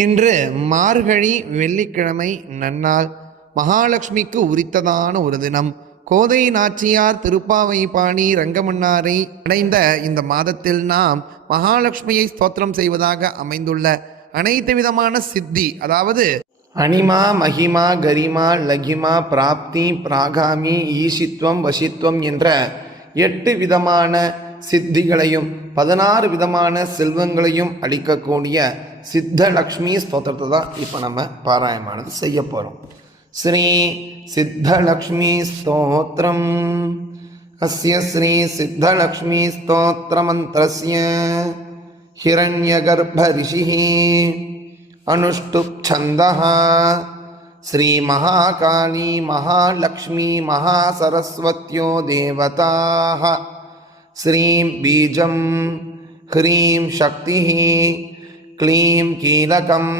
இன்று மார்கழி வெள்ளிக்கிழமை நன்னாள். மகாலட்சுமிக்கு உரித்ததான ஒரு தினம். கோதை நாச்சியார் திருப்பாவை பாணி ரங்கமன்னாரை அடைந்த இந்த மாதத்தில் நாம் மகாலட்சுமியை ஸ்தோத்திரம் செய்வதாக அமைந்துள்ள அனைத்து விதமான சித்தி, அதாவது அனிமா, மகிமா, கரிமா, லகிமா, பிராப்தி, பிராகாமி, ஈசித்வம், வசித்வம் என்ற 8 விதமான சித்திகளையும் 16 விதமான செல்வங்களையும் அளிக்கக்கூடிய சித்தலக்ஷ்மி ஸ்தோத்திரத்தை தான் இப்போ நம்ம பாராயணமானது செய்ய போகிறோம். ஸ்ரீ சித்தலக்ஷ்மி ஸ்தோத்திரம். அஸ்ய ஸ்ரீ சித்தலக்ஷ்மி ஸ்தோத்திர மந்திரஸ்ய ஹிரண்யகர்ப்ப ரிஷிः அனுஷ்டுப் ಛந்தः ஸ்ரீ மகாகாளி மகாலக்ஷ்மி மகாசரஸ்வத்யோ தேவதாः ஸ்ரீம் பீஜம் ஹ்ரீம் சக்திः க்ளீம் கீலகம்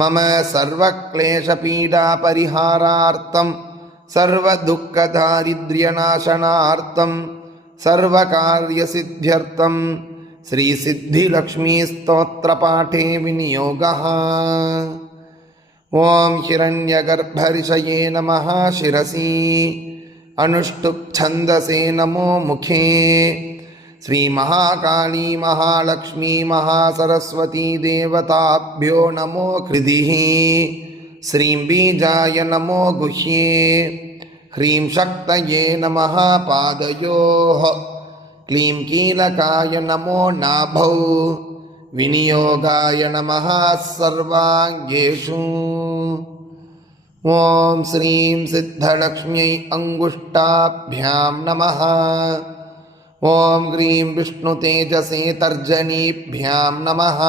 மம சர்வக்லேஷபீடாபரிஹாரார்த்தம் சர்வதுக்கதாரித்ர்யநாசனார்த்தம் சர்வகாரியசித்தியர்த்தம் ஸ்ரீ சித்திலக்ஷ்மீ ஸ்தோத்திரபாठे விநியோகः. ஓம் ஹிரண்யகர்ப்பரிஷயே நமः சிரசி அனுஷ்டுப் ಛந்தசே நமோ முகே. ஸ்ரீ மகாகாளி மகாலக்ஷ்மி மகாசரஸ்வதி தேவதாभ्यो நமோ கிருதிः. ஸ்ரீம் பீஜாய நமோ குஹ்யே. ஹ்ரீம் சக்தயே நமः பாதயோः. க்ளீம் கீலகாய நமோ நாபௌ. விநியோகாய நமः சர்வாங்கேஷு. ஓம் ஸ்ரீம் சித்தலக்ஷ்மியை அங்குஷ்டாभ्यां நமः. ஓம் க்ரீம் விஷ்ணு தேஜசே தர்ஜனீभ्यां நமः.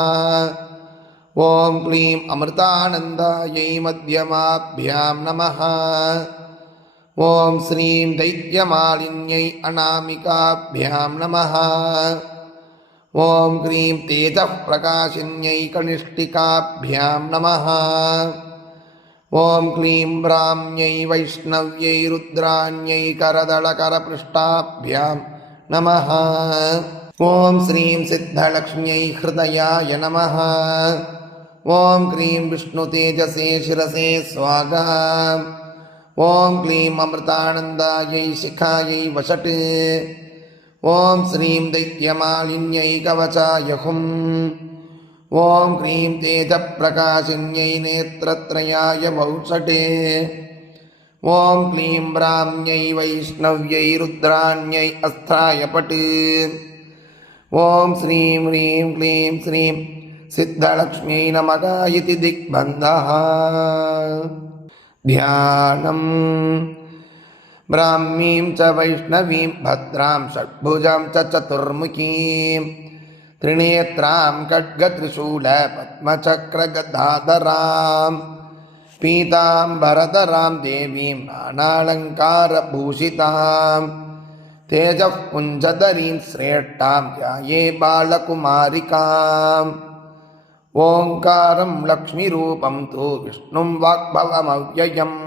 ஓம் க்ளீம் அமிர்தானந்தாயை மத்யமாभ्यां நமः. ஓம் ஸ்ரீம் தைத்யமாலின்யை அநாமிகாभ्यां நமः. ஓம் க்ரீம் தேஜப்பிரகாசின்யை கனிஷ்டிகாभ्यां நமः. ஓம் க்ளீம் பிராம்யை வைஷ்ணவ்யை ருத்ராண்யை கரதளகரபிருஷ்டாभ्यां நமः. ஓம் ஸ்ரீம் சித்தலக்ஷ்மியை ஹிருதயாய நமः. ஓம் க்ரீம் விஷ்ணு தேஜசே சிரசே ஸ்வாகா. ஓம் க்ளீம் அமிர்தானந்தாயை சிகாயை வஷட். ஓம் ஸ்ரீம் தைத்யமாலின்யை கவசாய ஹும். ஓம் க்ரீம் தேஜப்பிரகாசின்யை நேத்ரத்ரயாய வௌஷட். ஓம் க்ளீம் பிராம்யை வைஷ்ணவ்யை ருத்ராண்யை அஸ்தாய பட். ஓம் ஸ்ரீம் ஹ்ரீம் க்ளீம் ஸ்ரீம் சித்தலக்ஷ்மியை நமக இதி திக்பந்தः. தியானம். பிராமீம் ச வைஷ்ணவீம் பத்ராம் ஷட்புஜாம் ச சதுர்முகீம் த்ரிநேத்ராம் கட்கத்ரிசூல பத்மசக்ரகதாதராம் பீதாம்பரதராம் தேவீம் நானாலங்காரபூஷிதாம் தேஜः புஞ்சதரீம் ஸ்ரேஷ்டாம் த்யாயே பாலகுமாரிகாம். ஓங்காரம் லக்ஷ்மிரூபம் து விஷ்ணும் வாக்பவமவ்யயம்.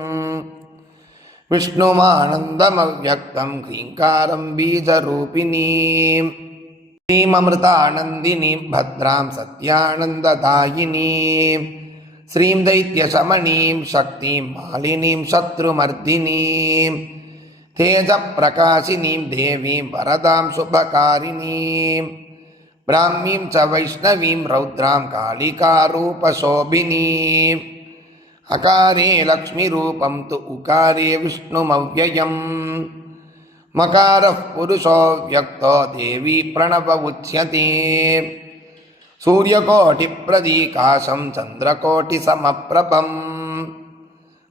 விஷ்ணுமானந்தமவ்யக்தம் க்ரீங்காரம் பீஜரூபிணீம். ஸ்ரீமமிருதானந்தினீம் பத்ராம் சத்யானந்ததாயினீம். ஸ்ரீம் தைத்யசமணீம் சக்திம் மாலினீம் சத்ருமர்தினீம். தேஜப்பிரகாசினீம் தேவீம் வரதாம் சுபகாரிணீம். பிராமீம் ச வைஷ்ணவீம் ரௌத்ராம் காளிகாரூபசோபினீம். அகாரே லக்ஷ்மிரூபம் து உகாரே விஷ்ணுமவ்யயம். மகாரः புருஷோ வ்யக்தோ தேவி பிரணவ உச்யதே. சூரியகோட்டிப்ரதீகாசம் சந்திரகோட்டிசமப்ரபம்.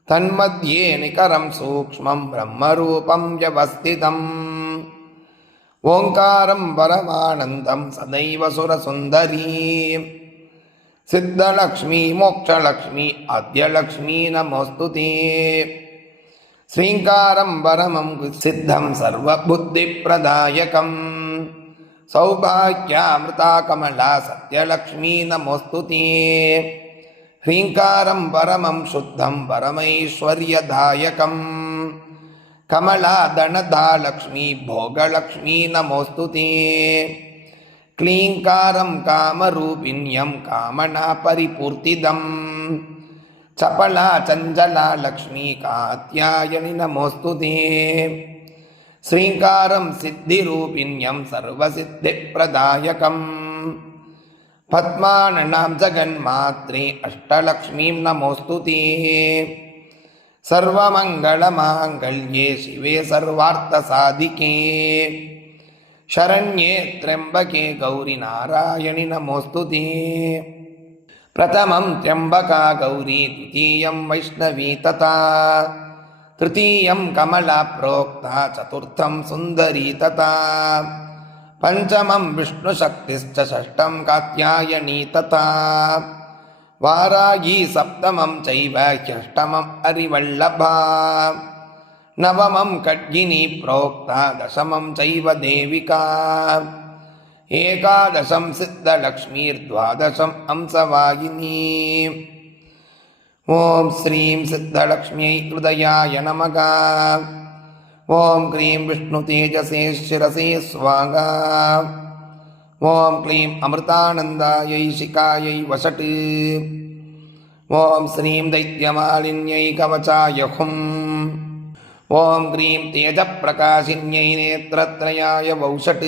தன்மத்யே நிகரம் சூக்ஷ்மம் பிரம்மரூபம் வ்யவஸ்திதம். ஓங்காரம் பரமானந்தம் சதைவ சுரசுந்தரீம். சித்தலக்ஷ்மி மோக்ஷலக்ஷ்மி ஆத்யலக்ஷ்மி நமோஸ்துதே. ஸ்ரீங்காரம் பரமம் சித்தம் சர்வபுத்திப்பிரதாயகம். சௌபாக்யாமிருதா கமலா சத்யலக்ஷ்மி நமோஸ்துதே. ஹ்ரீங்காரம் பரமம் சுத்தம் பரமைஸ்வர்யதாயகம். கமலா தனதா லக்ஷ்மி போகலக்ஷ்மி நமோஸ்துதே. क्लीङ्कारं कामरूपिण्यं कामना परिपूर्तिदम् चपला चञ्चला लक्ष्मी कात्यायनि नमोऽस्तु ते श्रीङ्कारं सिद्धिरूपिण्यं सर्वसिद्धिप्रदायकम् पद्माननां जगन्मात्रे अष्टलक्ष्मीं नमोऽस्तु ते सर्वमङ्गलमाङ्गल्ये शिवे सर्वार्थसाधिके शरण्ये त्र्यम्बके गौरि नारायणि नमोऽस्तु ते प्रथमं त्र्यम्बका गौरी द्वितीयं वैष्णवी तथा तृतीयं कमला प्रोक्ता चतुर्थं सुन्दरी तथा पञ्चमं विष्णुशक्तिश्च षष्ठं कात्यायनी तथा वाराही सप्तमं चैव ह्यष्टमं हरिवल्लभा नवमं खड्गिनी प्रोक्ता दशमं चैव देविका एकादशं सिद्धलक्ष्मीर्द्वादशं हंसवाहिनी ॐ श्रीं सिद्धलक्ष्म्यै हृदयाय नमः ॐ क्लीं विष्णुतेजसे शिरसे स्वाहा ॐ क्लीं अमृतानन्दायै शिखायै वषट् ॐ श्रीं दैत्यमालिन्यै कवचाय हुम् ॐ क्लीं तेजप्रकाशिन्यै नेत्रत्रयाय वौषट्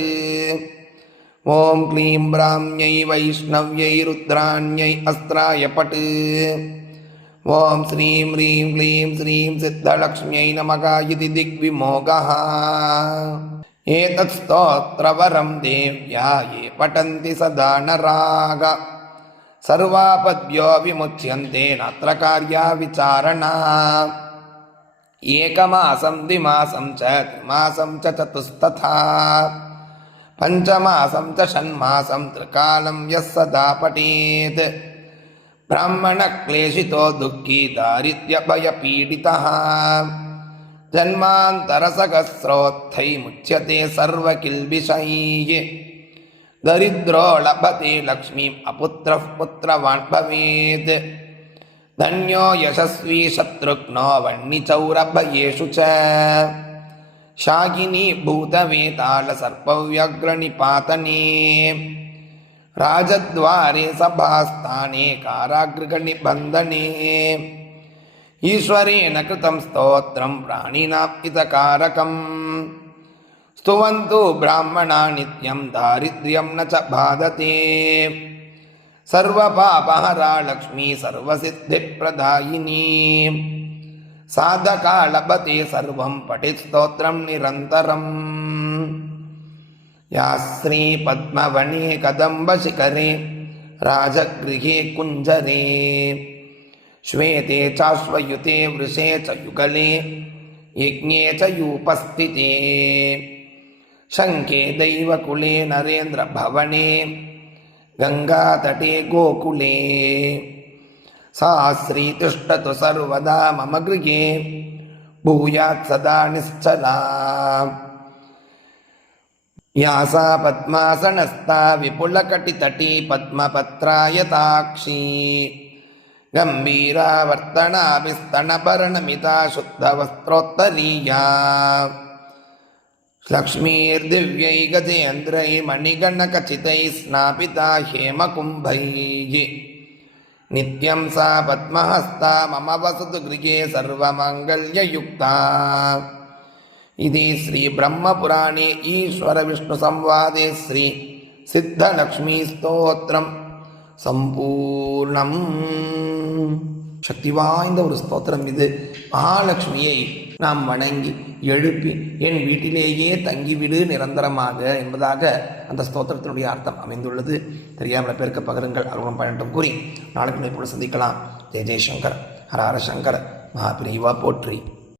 ॐ क्लीं ब्राह्म्यै वैष्णव्यै रुद्राण्यै अस्त्राय पट् ॐ श्रीं ह्रीं क्लीं श्रीं सिद्धलक्ष्म्यै नमः इति दिग्विमोघः एतत् स्तोत्रवरं देव्या ये पठन्ति सदा नराः सर्वापद्भ्यो विमुच्यन्ते नात्र कार्या विचारणा एकमासं द्विमासं च त्रिमासं च चतुस्तथा पञ्चमासं च षण्मासं त्रिकालं यः सदा पठेत् ब्राह्मणक्लेशितो दुःखी दारिद्र्यभयपीडितः जन्मान्तरसहस्रोत्थैर्मुच्यते सर्वकिल्बिषैः दरिद्रो लभते लक्ष्मीम् अपुत्रः पुत्रवान् भवेत् धन्यो यशस्वी शत्रुघ्नो वह्निचौरभयेषु च शाकिनी भूतवेतालसर्पव्यग्रनिपातने राजद्वारे सभास्थाने कारागृहनिबन्धने ईश्वरेण कृतं स्तोत्रं प्राणिनां हितकारकम् स्तुवन्तु ब्राह्मणा नित्यं दारिद्र्यं न च बाधते सर्वपापहरा लक्ष्मी सर्वसिद्धिप्रदायिनी साधका लभते सर्वं पठित स्तोत्रं निरन्तरम् या श्री पद्मवने कदम्बशिखरे राजगृहे कुञ्जरे श्वेते चाश्वयुते वृषे च युगले यज्ञे च यूपस्थिते शङ्खे दैवकुले नरेन्द्रभवने गङ्गातटे गोकुले सा श्री तिष्ठतु सर्वदा मम गृहे भूयात् सदा निश्चला या सा पद्मासनस्था विपुलकटितटी पद्मपत्रायताक्षी गम्भीरावर्तनाभिस्तनभरणमिता शुद्धवस्त्रोत्तरीया लक्ष्मीर्दिव्यै गजेन्द्रैर्मणिगणकचितैः स्नापिता हेमकुम्भैः नित्यं सा पद्महस्ता मम वसतु गृहे सर्वमङ्गल्ययुक्ता इति श्रीब्रह्मपुराणे ईश्वरविष्णुसंवादे श्री सिद्धलक्ष्मीस्तोत्रं சம்பூர்ணம். சக்தி வாய்ந்த ஒரு ஸ்தோத்திரம் இது. மகாலட்சுமியை நாம் வணங்கி எழுப்பி என் வீட்டிலேயே தங்கிவிடு நிரந்தரமாக என்பதாக அந்த ஸ்தோத்திரத்தினுடைய அர்த்தம் அமைந்துள்ளது. தெரியாமல் பேருக்கு பகிருங்கள், அருளும் பயணட்டும் கூறி நாளைக்கு போல சந்திக்கலாம். ஜெய ஜெயசங்கர், ஹர ஹர சங்கர், மகாபிரிவா போற்றி.